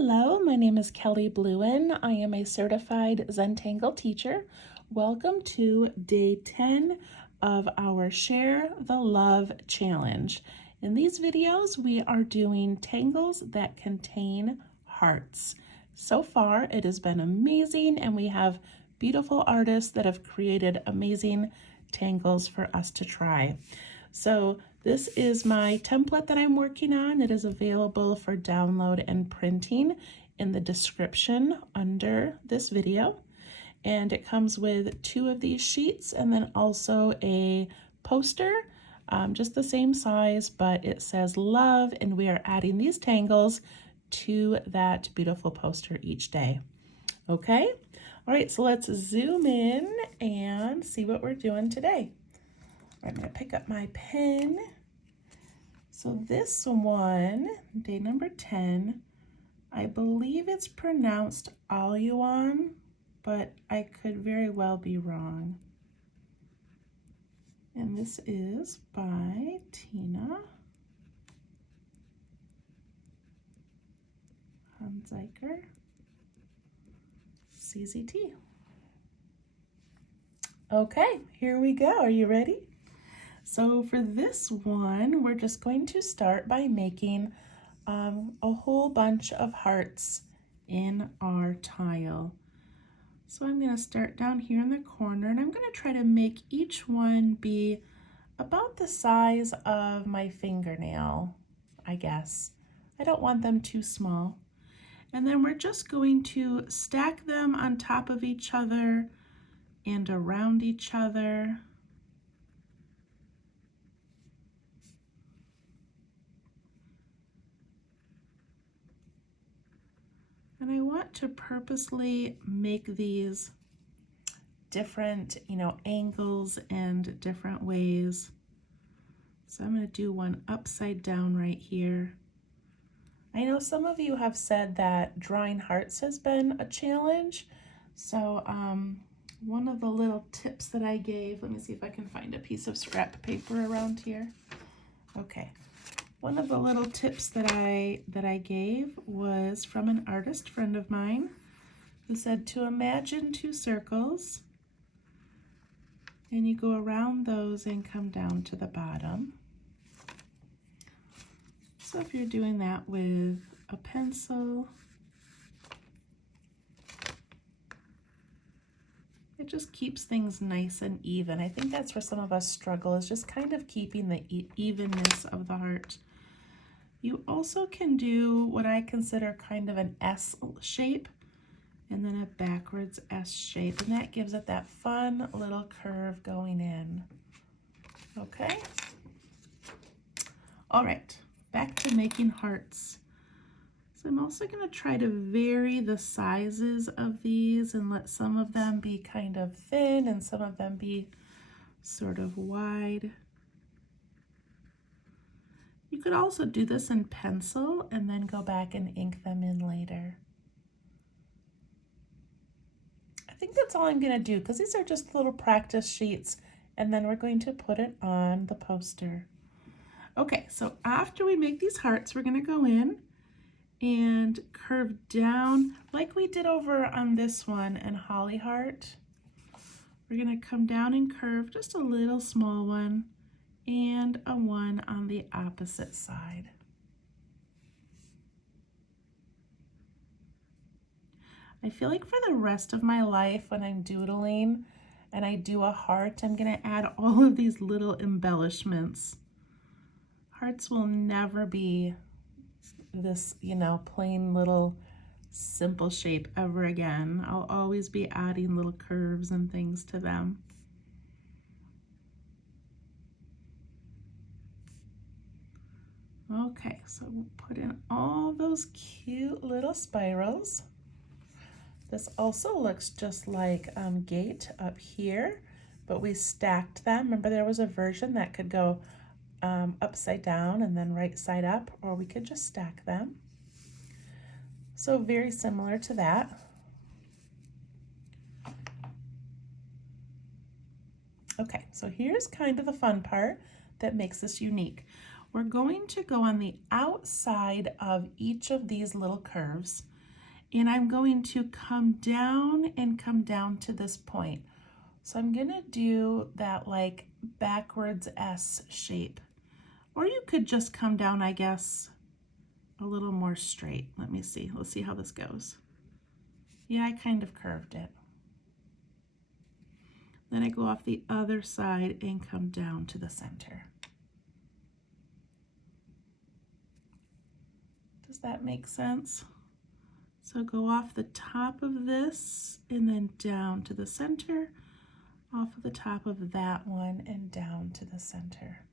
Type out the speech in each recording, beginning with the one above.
Hello, my name is Kelly Bluin. I am a certified Zentangle teacher. Welcome to day 10 of our Share the Love Challenge. In these videos, we are doing tangles that contain hearts. So far, it has been amazing, and we have beautiful artists that have created amazing tangles for us to try. So this is my template that I'm working on. It is available for download and printing in the description under this video. And it comes with 2 of these sheets and then also a poster, just the same size, but it says love, and we are adding these tangles to that beautiful poster each day. Okay? All right, so let's zoom in and see what we're doing today. I'm going to pick up my pen. So this one, day number 10, I believe it's pronounced Olluan, but I could very well be wrong. And this is by Tina Hunziker, CZT. Okay, here we go. Are you ready? So for this one, we're just going to start by making a whole bunch of hearts in our tile. So I'm going to start down here in the corner, and I'm going to try to make each one be about the size of my fingernail, I guess. I don't want them too small. And then we're just going to stack them on top of each other and around each other. And I want to purposely make these different, angles and different ways. So I'm going to do one upside down right here. I know some of you have said that drawing hearts has been a challenge. So one of the little tips that I gave, let me see if I can find a piece of scrap paper around here. Okay. One of the little tips that I gave was from an artist friend of mine who said to imagine 2 circles, and you go around those and come down to the bottom. So if you're doing that with a pencil, it just keeps things nice and even. I think that's where some of us struggle, is just kind of keeping the evenness of the heart. You also can do what I consider kind of an S shape and then a backwards S shape, and that gives it that fun little curve going in. Okay? All right, back to making hearts. So I'm also going to try to vary the sizes of these and let some of them be kind of thin and some of them be sort of wide. You could also do this in pencil and then go back and ink them in later. I think that's all I'm going to do, because these are just little practice sheets, and then we're going to put it on the poster. Okay, so after we make these hearts, we're going to go in and curve down like we did over on this one and Holly Heart. We're going to come down and curve just a little small one and a one on the opposite side. I feel like for the rest of my life, when I'm doodling and I do a heart, I'm going to add all of these little embellishments. Hearts will never be this, plain little simple shape ever again. I'll always be adding little curves and things to them. Okay, so we'll put in all those cute little spirals. This also looks just like Gate up here, but we stacked them. Remember, there was a version that could go upside down and then right side up, or we could just stack them. So very similar to that. Okay, so here's kind of the fun part that makes this unique. we're going to go on the outside of each of these little curves, and I'm going to come down and come down to this point. So I'm gonna do that like backwards S shape. Or you could just come down, I guess, a little more straight. Let me see, let's see how this goes. Yeah, I kind of curved it. Then I go off the other side and come down to the center. Does that make sense? So go off the top of this and then down to the center, off of the top of that one and down to the center.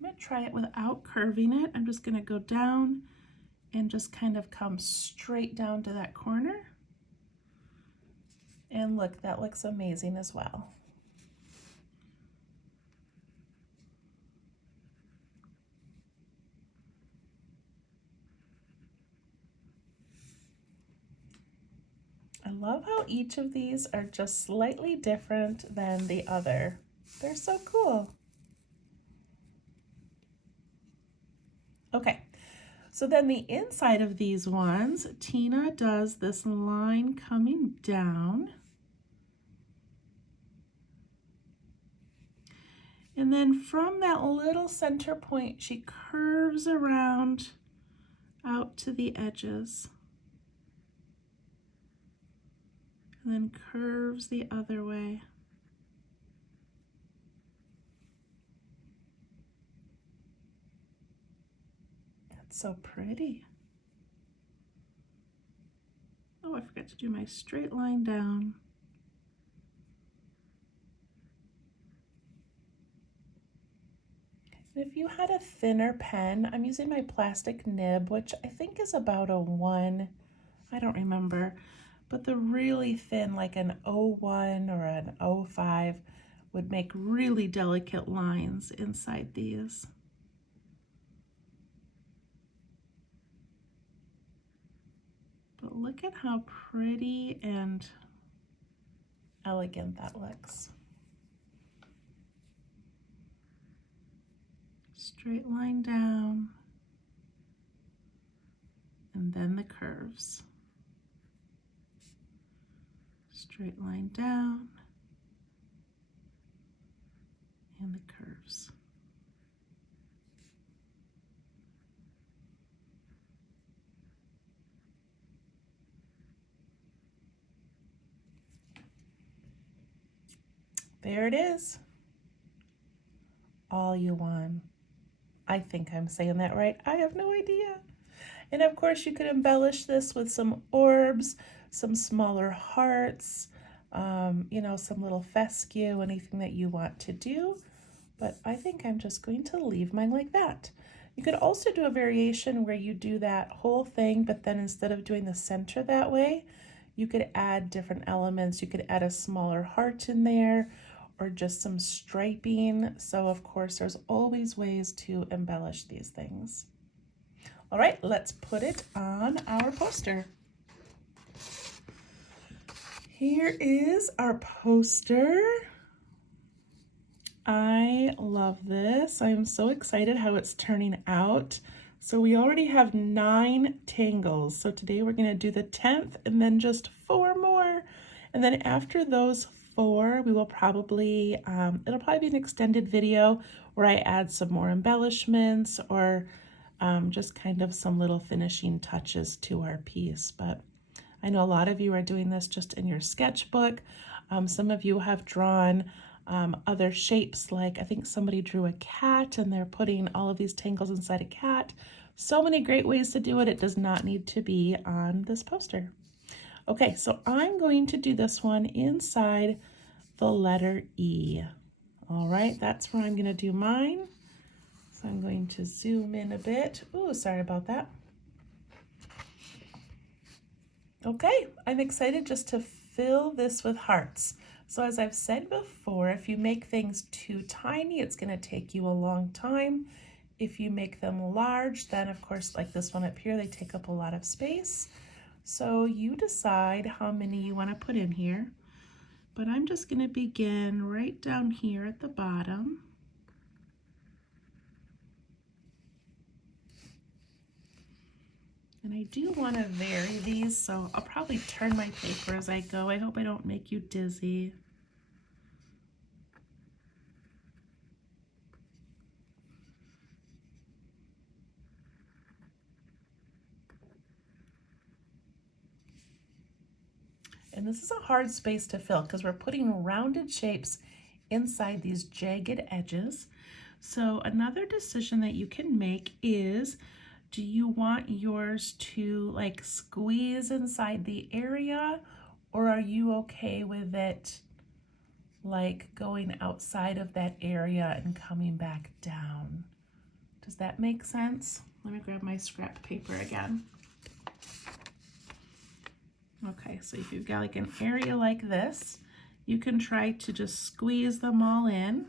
I'm going to try it without curving it. I'm just going to go down and just kind of come straight down to that corner. And look, that looks amazing as well. I love how each of these are just slightly different than the other. They're so cool. Okay, so then the inside of these ones, Tina does this line coming down. And then from that little center point, she curves around out to the edges. And then curves the other way. That's so pretty. Oh, I forgot to do my straight line down. If you had a thinner pen, I'm using my plastic nib, which I think is about a 1, I don't remember, but the really thin, like an 01 or an 05, would make really delicate lines inside these. But look at how pretty and elegant that looks. Straight line down, and then the curves. Straight line down, and the curves. There it is. Olluan. I think I'm saying that right. I have no idea. And of course you could embellish this with some orbs, some smaller hearts, you know, some little fescue, anything that you want to do. But I think I'm just going to leave mine like that. You could also do a variation where you do that whole thing, but then instead of doing the center that way, you could add different elements. You could add a smaller heart in there, or just some striping. So of course, there's always ways to embellish these things. All right, let's put it on our poster. Here is our poster. I love this. I'm so excited how it's turning out. So we already have 9 tangles. So today we're going to do the 10th and then just 4 more. And then after those 4, we will probably, it'll probably be an extended video where I add some more embellishments or just kind of some little finishing touches to our piece. But I know a lot of you are doing this just in your sketchbook. Some of you have drawn other shapes, like I think somebody drew a cat and they're putting all of these tangles inside a cat. So many great ways to do it. It does not need to be on this poster. Okay, so I'm going to do this one inside the letter E. All right, that's where I'm going to do mine. So I'm going to zoom in a bit. Ooh, sorry about that. Okay, I'm excited just to fill this with hearts. So as I've said before, if you make things too tiny, it's going to take you a long time. If you make them large, then of course, like this one up here, they take up a lot of space. So you decide how many you want to put in here, but I'm just going to begin right down here at the bottom. And I do want to vary these, so I'll probably turn my paper as I go. I hope I don't make you dizzy. And this is a hard space to fill because we're putting rounded shapes inside these jagged edges. So another decision that you can make is, do you want yours to like squeeze inside the area, or are you okay with it like going outside of that area and coming back down? Does that make sense? Let me grab my scrap paper again. Okay, so if you've got like an area like this, you can try to just squeeze them all in.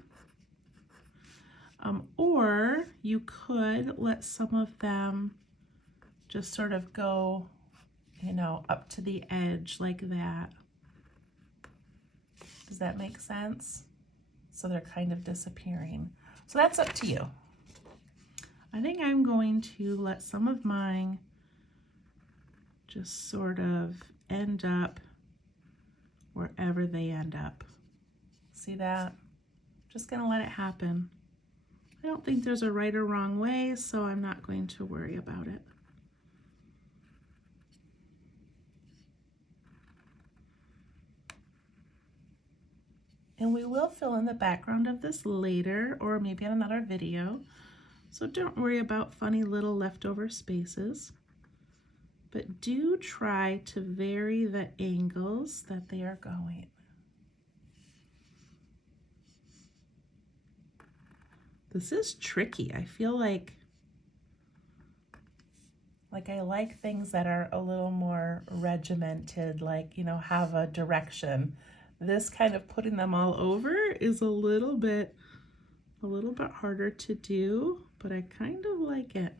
Or you could let some of them just sort of go, you know, up to the edge like that. Does that make sense? So they're kind of disappearing. So that's up to you. I think I'm going to let some of mine just sort of end up wherever they end up. See that? Just gonna let it happen. I don't think there's a right or wrong way, so I'm not going to worry about it. And we will fill in the background of this later, or maybe in another video. So don't worry about funny little leftover spaces. But do try to vary the angles that they are going. This is tricky. I feel like I like things that are a little more regimented, like, you know, have a direction. This kind of putting them all over is a little bit harder to do, but I kind of like it.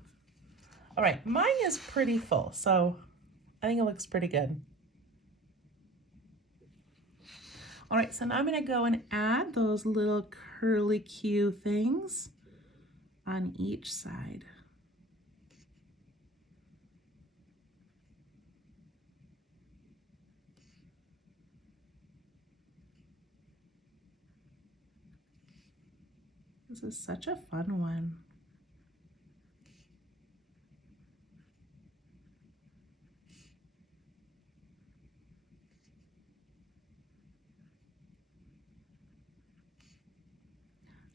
All right, mine is pretty full, so I think it looks pretty good. All right, so now I'm gonna go and add those little curly Q things on each side. This is such a fun one.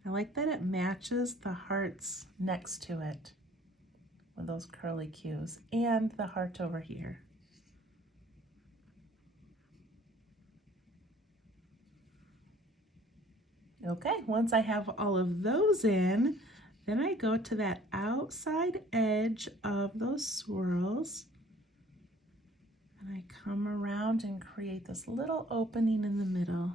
I like that it matches the hearts next to it with those curly cues and the heart over here. Okay, once I have all of those in, then I go to that outside edge of those swirls and I come around and create this little opening in the middle.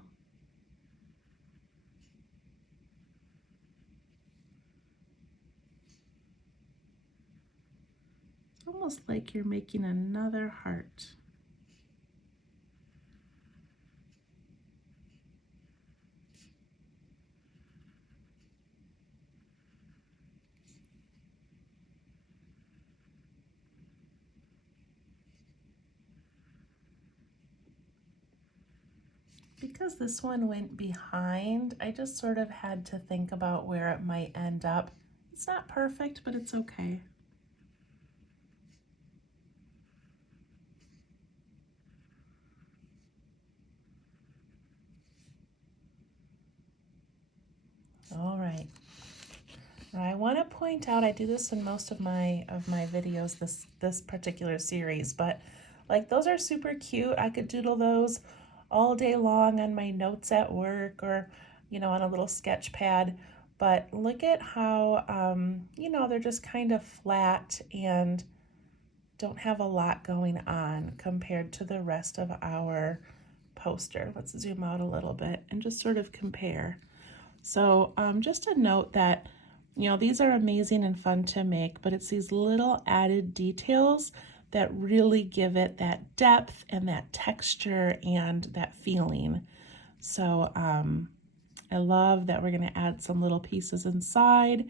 Almost like you're making another heart. Because this one went behind, I just sort of had to think about where it might end up. It's not perfect, but it's okay. All right. Now I want to point out, I do this in most of my videos, this particular series, but like those are super cute. I could doodle those all day long on my notes at work, or, you know, on a little sketch pad. But look at how, you know, they're just kind of flat and don't have a lot going on compared to the rest of our poster. Let's zoom out a little bit and just sort of compare. So just a note that, you know, these are amazing and fun to make, but it's these little added details that really give it that depth and that texture and that feeling. So I love that we're going to add some little pieces inside,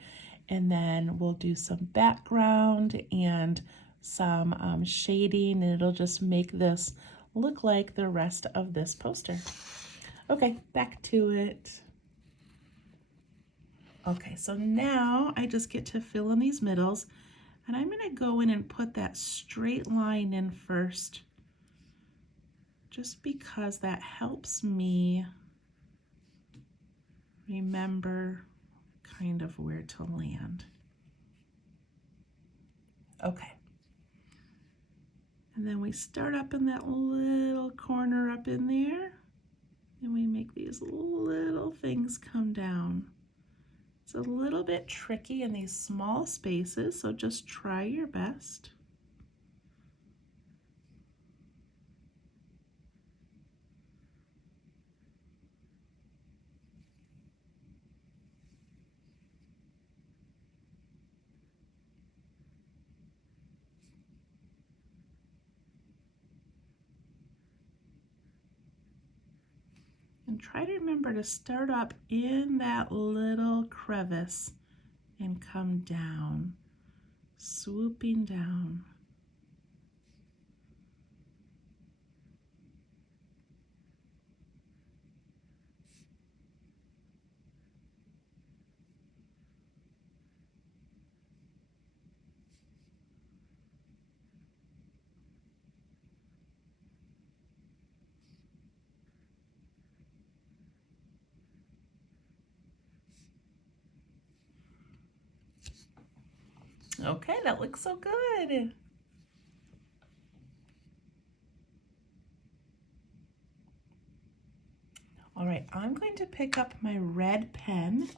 and then we'll do some background and some shading, and it'll just make this look like the rest of this poster. Okay, back to it. Okay, so now I just get to fill in these middles, and I'm going to go in and put that straight line in first, just because that helps me remember kind of where to land. Okay. And then we start up in that little corner up in there, and we make these little things come down. It's a little bit tricky in these small spaces, so just try your best. And try to remember to start up in that little crevice and come down, swooping down. Okay, that looks so good. All right, I'm going to pick up my red pen.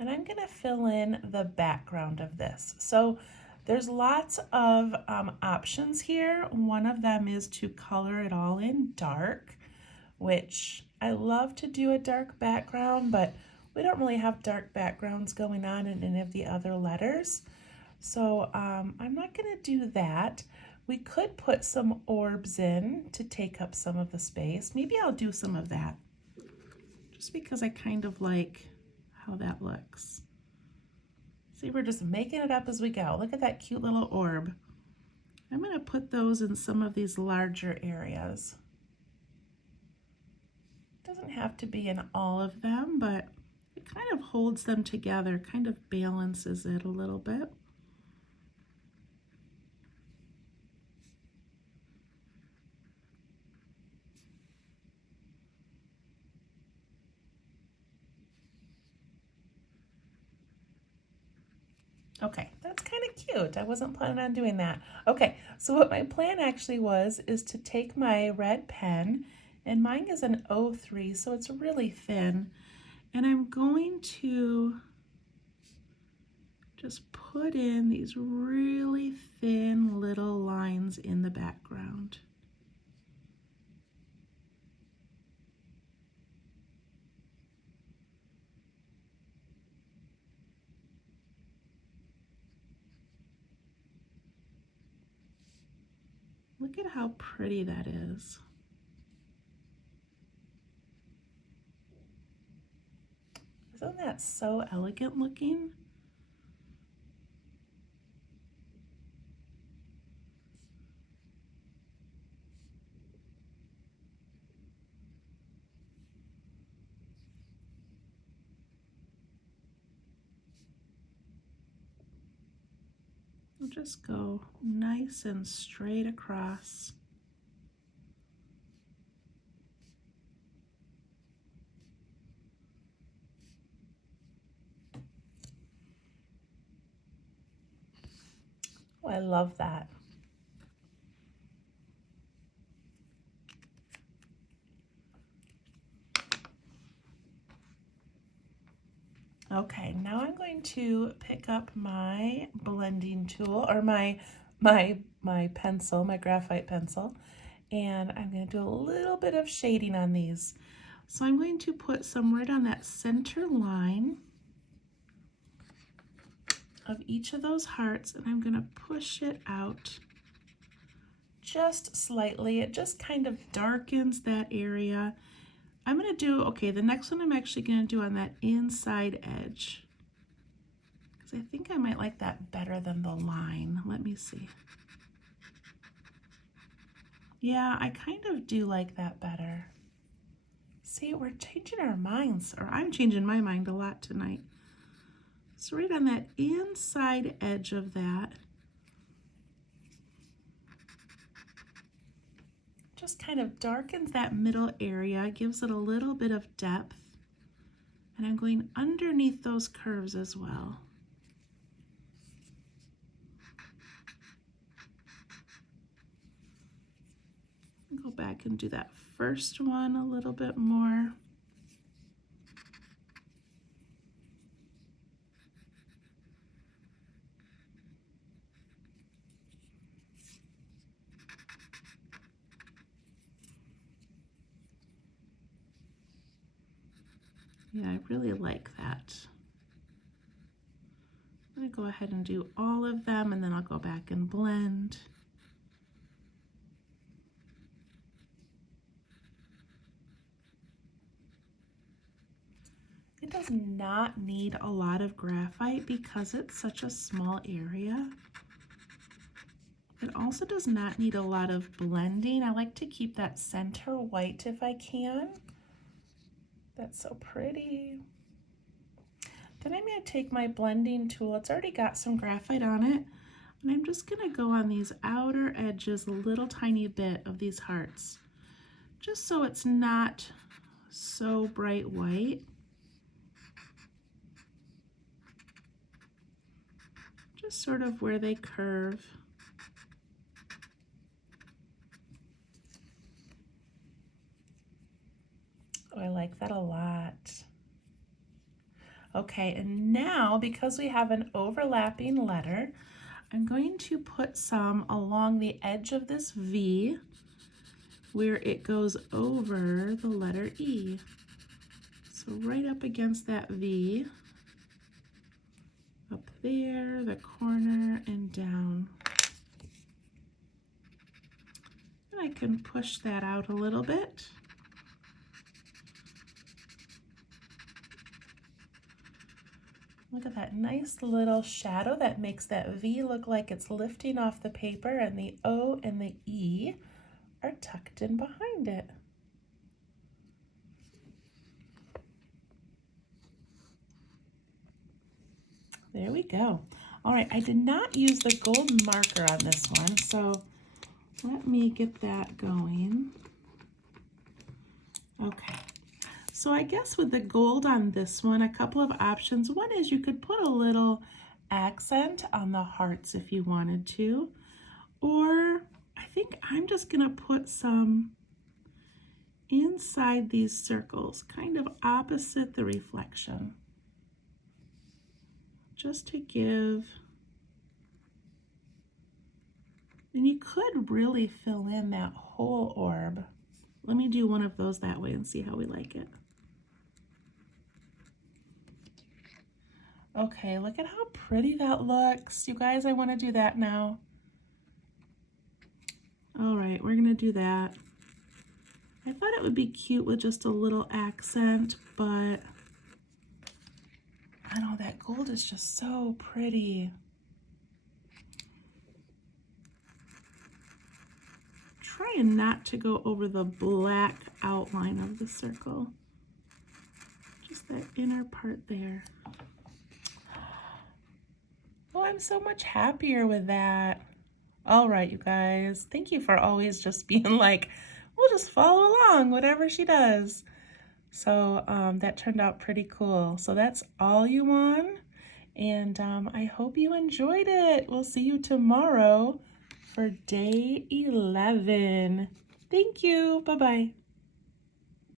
And I'm going to fill in the background of this. So there's lots of options here. One of them is to color it all in dark, which I love to do a dark background, but we don't really have dark backgrounds going on in any of the other letters. So I'm not going to do that. We could put some orbs in to take up some of the space. Maybe I'll do some of that, just because I kind of like how that looks. See, we're just making it up as we go. Look at that cute little orb. I'm going to put those in some of these larger areas. It doesn't have to be in all of them, but it kind of holds them together, kind of balances it a little bit. Okay, that's kind of cute. I wasn't planning on doing that. Okay, so what my plan actually was is to take my red pen, and mine is an 03, so it's really thin, and I'm going to just put in these really thin little lines in the background. Look at how pretty that is. Isn't that so elegant looking? I'll just go nice and straight across. Oh, I love that. Okay, now I'm going to pick up my blending tool, or my pencil, my graphite pencil, and I'm going to do a little bit of shading on these. So I'm going to put some right on that center line. of each of those hearts, and I'm going to push it out just slightly. It just kind of darkens that area. I'm going to do, okay, the next one I'm actually going to do on that inside edge, because I think I might like that better than the line. Let me see. Yeah, I kind of do like that better. See, we're changing our minds, or I'm changing my mind a lot tonight. So right on that inside edge of that, just kind of darkens that middle area, gives it a little bit of depth. And I'm going underneath those curves as well. Go back and do that first one a little bit more. Yeah, I really like that. I'm going to go ahead and do all of them, and then I'll go back and blend. It does not need a lot of graphite because it's such a small area. It also does not need a lot of blending. I like to keep that center white if I can. That's so pretty. Then I'm going to take my blending tool. It's already got some graphite on it. And I'm just going to go on these outer edges a little tiny bit of these hearts, just so it's not so bright white. Just sort of where they curve. Oh, I like that a lot. Okay, and now because we have an overlapping letter, I'm going to put some along the edge of this V where it goes over the letter E. So right up against that V, up there, the corner, and down. And I can push that out a little bit. Look at that nice little shadow that makes that V look like it's lifting off the paper, and the O and the E are tucked in behind it. There we go. All right, I did not use the gold marker on this one, so let me get that going. Okay. So I guess with the gold on this one, a couple of options. One is you could put a little accent on the hearts if you wanted to, or I think I'm just gonna put some inside these circles, kind of opposite the reflection, just to give, and you could really fill in that whole orb. Let me do one of those that way and see how we like it. Okay, look at how pretty that looks. You guys, I want to do that now. All right, we're going to do that. I thought it would be cute with just a little accent, but I know that gold is just so pretty. Trying not to go over the black outline of the circle. Just that inner part there. Oh, I'm so much happier with that. All right, you guys. Thank you for always just being like, we'll just follow along, whatever she does. So that turned out pretty cool. So that's Olluan, and I hope you enjoyed it. We'll see you tomorrow for day 11. Thank you. Bye-bye.